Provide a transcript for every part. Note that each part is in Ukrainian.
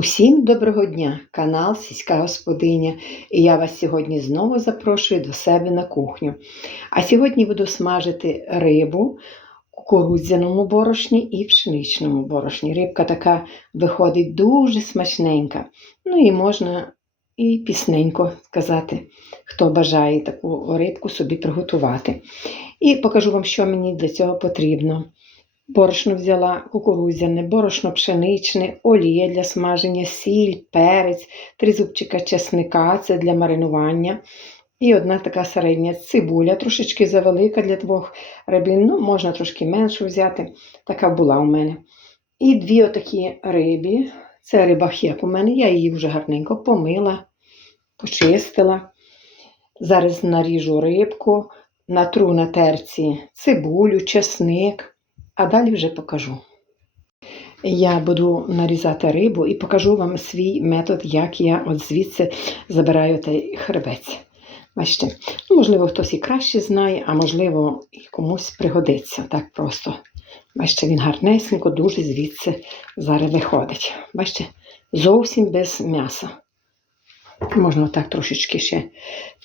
Усім доброго дня, канал Сільська Господиня, і я вас сьогодні знову запрошую до себе на кухню. А сьогодні буду смажити рибу в кукурудзяному борошні і пшеничному борошні. Рибка така виходить дуже смачненька. Ну і можна і пісненько сказати, хто бажає таку рибку собі приготувати. І покажу вам, що мені для цього потрібно. Борошно взяла кукурудзяне, борошно пшеничне, олія для смаження, сіль, перець, три зубчика чесника це для маринування. І одна така середня цибуля, трошечки завелика для двох рибин, ну, можна трошки меншу взяти. Така була у мене. І дві отакі рибі. Це риба хек у мене, я її вже гарненько помила, почистила. Зараз наріжу рибку, натру на терці цибулю, чесник. А далі вже покажу. Я буду нарізати рибу і покажу вам свій метод, як я от звідси забираю той хребець. Бачите, ну, можливо, хтось і краще знає, а можливо, і комусь пригодиться так просто. Бачите, він гарнесенько, дуже звідси зараз виходить. Бачите, зовсім без м'яса. Можна отак трошечки ще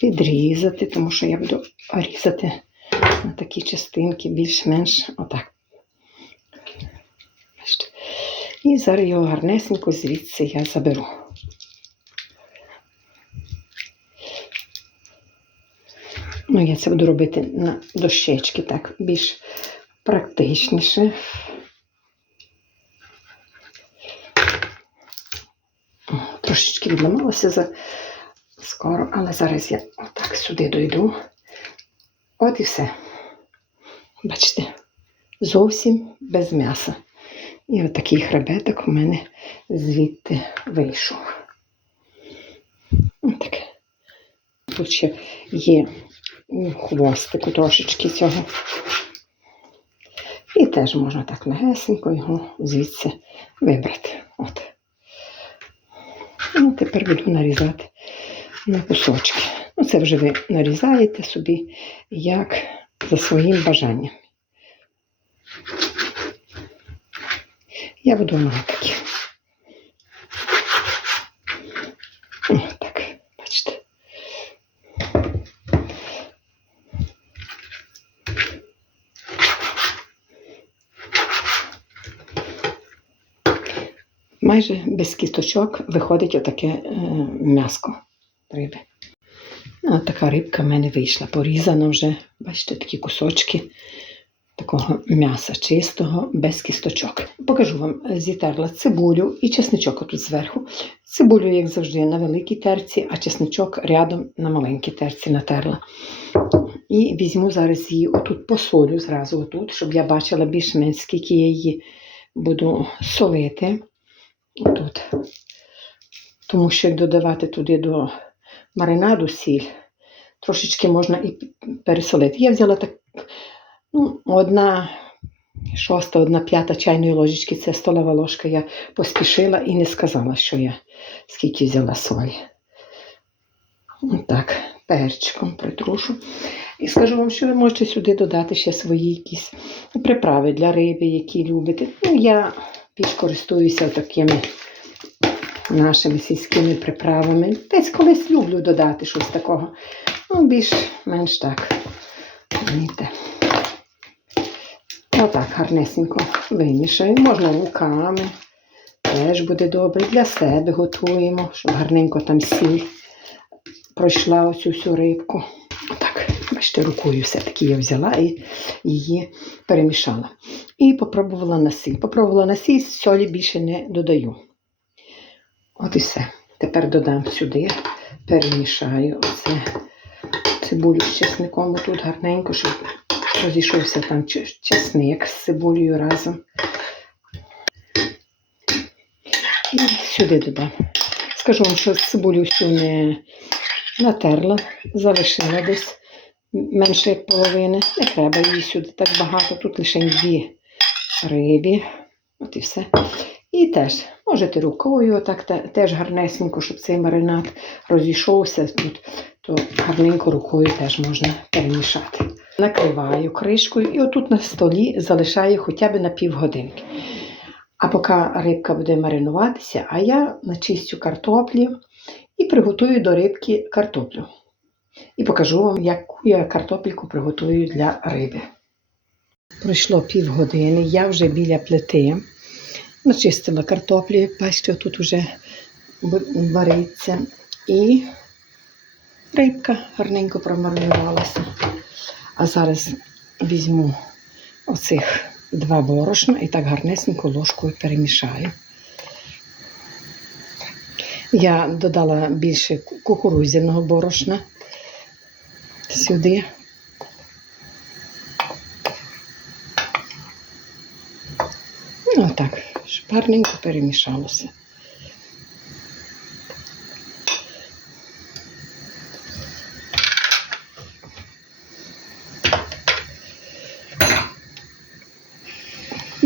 підрізати, тому що я буду різати на такі частинки, більш-менш отак. Бачите. І зараз його гарнесенько звідси я заберу. Ну, я це буду робити на дощечки, так, більш практичніше. Трошечки відламалося за скоро, але зараз я отак сюди дойду. От і все. Бачите, зовсім без м'яса. І отакий хребеток у мене звідти вийшов. Отаке. Тут ще є хвостику трошечки цього. І теж можна так легесенько його звідси вибрати. От. Ну, тепер буду нарізати на кусочки. Ну, це вже ви нарізаєте собі як за своїм бажанням. Я буду мати такі. Так, бачите. Майже без кісточок виходить отаке е, м'яско риби. Ну, От така рибка в мене вийшла, порізана вже, бачите, такі кусочки такого м'яса чистого, без кісточок. Покажу вам, зітерла цибулю і чесничок тут зверху. Цибулю, як завжди, на великій терці, а чесничок рядом на маленькій терці натерла. І візьму зараз її отут посолю зразу отут, щоб я бачила більш-менш, скільки я її буду солити. Отут. Тому що як додавати туди до маринаду сіль, трошечки можна і пересолити. Я взяла так Ну, одна шоста, одна п'ята чайної ложечки це столова ложка. Я поспішила і не сказала, що я скільки взяла солі. Отак, перчиком притрушу. І скажу вам, що ви можете сюди додати ще свої якісь приправи для риби, які любите. Ну, я більш користуюся такими нашими сільськими приправами. Десь колись люблю додати щось такого. Ну, більш-менш так. Знаєте. Отак гарнесенько вимішаємо. Можна руками. Теж буде добре. Для себе готуємо, щоб гарненько там сіль пройшла оцю всю рибку. Отак, бачите, рукою все-таки я взяла і її перемішала. І попробувала на сіль. Попробувала на сіль, солі більше не додаю. От і все. Тепер додам сюди, перемішаю оце цибулю з чесником тут гарненько, щоб розійшовся там чесник з цибулею разом. І сюди додам. Скажу вам, що цибулю всю не натерла, залишила десь менше як половини. Не треба її сюди так багато. Тут лише дві рибі. От і все. І теж можете рукою, отак теж гарнесенько, щоб цей маринад розійшовся тут, то гарненько рукою теж можна перемішати. Накриваю кришкою і отут на столі залишаю хоча б на півгодинки. А поки рибка буде маринуватися, а я начистю картоплі і приготую до рибки картоплю. І покажу вам, яку я картопельку приготую для риби. Пройшло півгодини, я вже біля плити. Начистила картоплі, бачите, тут вже вариться. І рибка гарненько промаринувалася. А зараз візьму оцих два борошна і так гарнесенько ложкою перемішаю. Я додала більше ку- кукурудзяного борошна сюди. Ну, так, щоб гарненько перемішалося.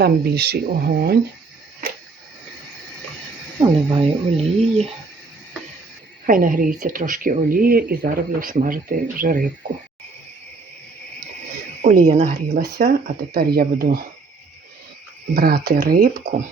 Дам більший огонь. Наливаю олії. Хай нагріється трошки олії і зараз буду смажити вже рибку. Олія нагрілася, а тепер я буду брати рибку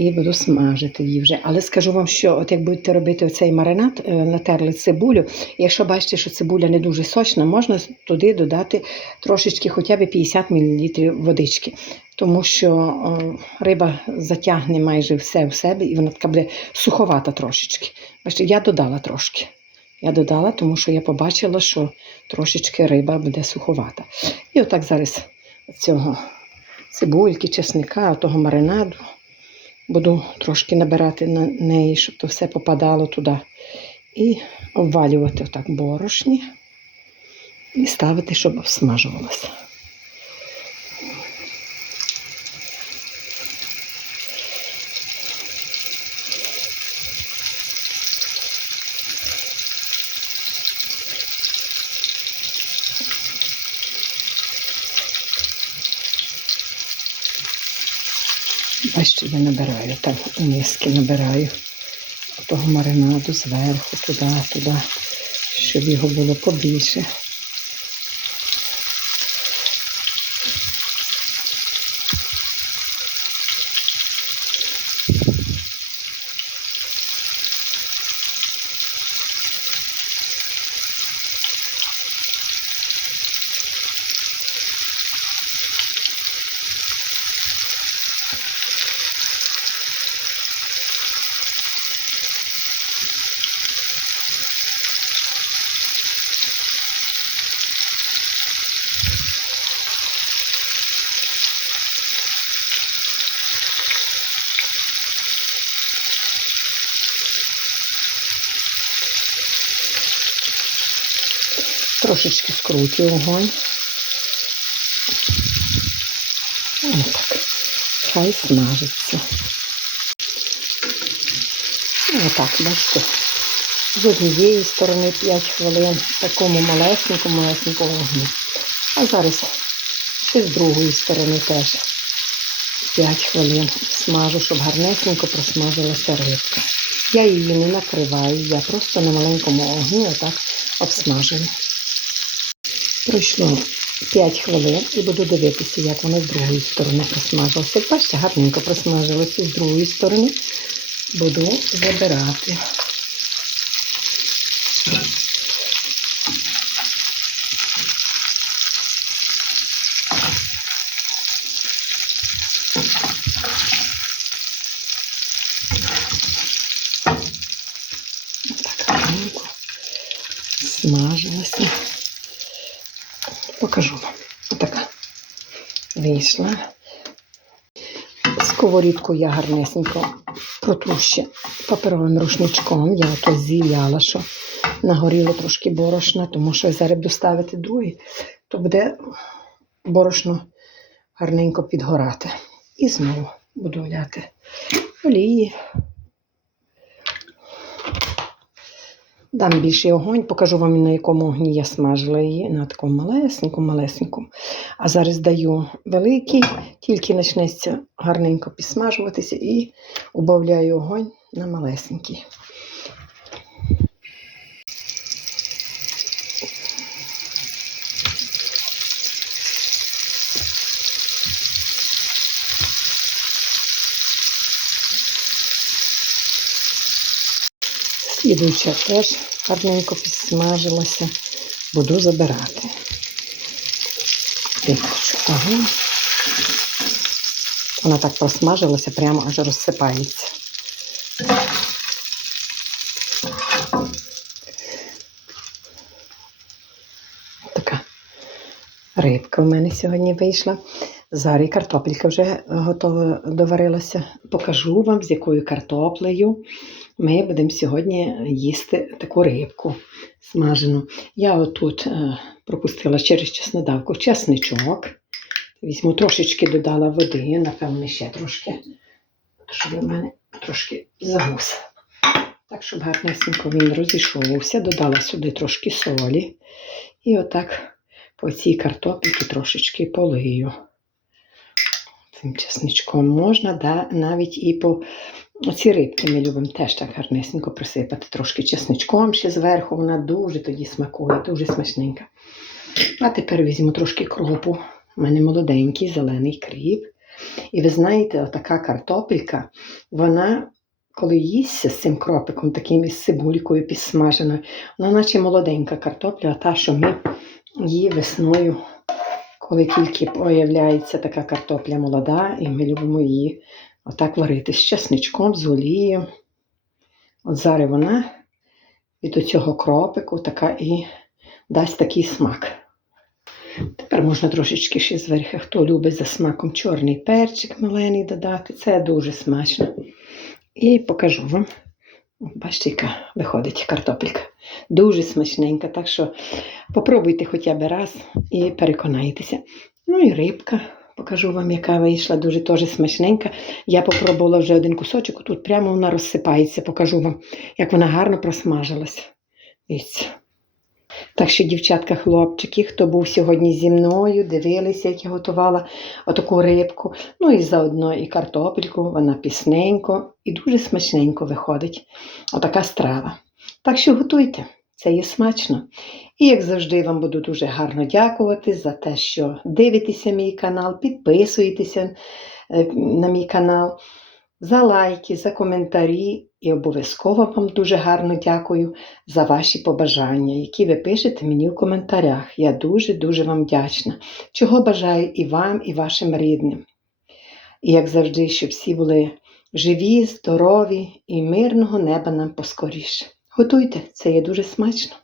і буду смажити її вже. Але скажу вам, що от як будете робити оцей маринад, е, натерли цибулю, якщо бачите, що цибуля не дуже сочна, можна туди додати трошечки хоча б 50 мл водички. Тому що е, риба затягне майже все в себе і вона така буде суховата трошечки. Бачите, я додала трошки. Я додала, тому що я побачила, що трошечки риба буде суховата. І отак зараз цього цибульки, чесника, того маринаду буду трошки набирати на неї, щоб то все попадало туди. І обвалювати отак борошні і ставити, щоб обсмажувалося. Бачите, я набираю там у миски набираю того маринаду зверху, туди, туди, щоб його було побільше. Трошечки скрутю огонь. Отак. Хай смажиться. Отак, бачите. З однієї сторони 5 хвилин, такому малесенькому, малесенькому вогні. А зараз ще з другої сторони теж 5 хвилин смажу, щоб гарнесенько просмажилася рибка. Я її не накриваю, я просто на маленькому огні отак обсмажую. Пройшло 5 хвилин і буду дивитися, як воно з другої сторони просмажилося. Бачите, гарненько просмажилося з другої сторони. Буду забирати. Так гарненько смажилося. Покажу вам. Отака вийшла. Сковорідку я гарнесенько протрущу паперовим рушничком. Я ото зіляла, що нагоріло трошки борошна, тому що зараз доставити другий, то буде борошно гарненько підгорати. І знову буду вляти олії. Дам більший огонь, покажу вам, на якому огні я смажила її, на такому малесенькому, малесенькому. А зараз даю великий, тільки почнеться гарненько підсмажуватися і убавляю огонь на малесенький. Слідуюча теж гарненько підсмажилася. Буду забирати. Огонь. Вона так просмажилася, прямо аж розсипається. Така рибка в мене сьогодні вийшла. Зараз картопелька вже готова доварилася. Покажу вам, з якою картоплею ми будемо сьогодні їсти таку рибку смажену. Я отут е, пропустила через чеснодавку чесничок. Візьму трошечки додала води, напевно, ще трошки, щоб у мене трошки загус. Так, щоб гарнесенько він розійшовся, додала сюди трошки солі. І отак по цій картопельці трошечки полию. Цим чесничком можна, да, навіть і по оці рибки ми любимо теж так гарнесенько присипати трошки чесничком ще зверху. Вона дуже тоді смакує, дуже смачненька. А тепер візьму трошки кропу. У мене молоденький зелений кріп. І ви знаєте, отака картопелька, вона, коли їсться з цим кропиком, таким із цибулькою підсмаженою, вона наче молоденька картопля, та, що ми її весною, коли тільки появляється така картопля молода, і ми любимо її отак варити з чесничком, з олією. От зараз вона від цього кропику така і дасть такий смак. Тепер можна трошечки ще зверху, хто любить за смаком чорний перчик мелений додати. Це дуже смачно. І покажу вам. Бачите, яка виходить картопелька. Дуже смачненька. Так що попробуйте хоча б раз і переконайтеся. Ну і рибка. Покажу вам, яка вийшла, дуже теж смачненька. Я попробувала вже один кусочок, тут прямо вона розсипається. Покажу вам, як вона гарно просмажилась. Дивіться. Так що, дівчатка, хлопчики, хто був сьогодні зі мною, дивилися, як я готувала отаку рибку. Ну і заодно і картопельку, вона пісненько і дуже смачненько виходить. Отака страва. Так що готуйте, це є смачно. І як завжди, вам буду дуже гарно дякувати за те, що дивитеся мій канал, підписуєтеся е, на мій канал, за лайки, за коментарі. І обов'язково вам дуже гарно дякую за ваші побажання, які ви пишете мені в коментарях. Я дуже-дуже вам вдячна. Чого бажаю і вам, і вашим рідним. І як завжди, щоб всі були живі, здорові і мирного неба нам поскоріше. Готуйте, це є дуже смачно.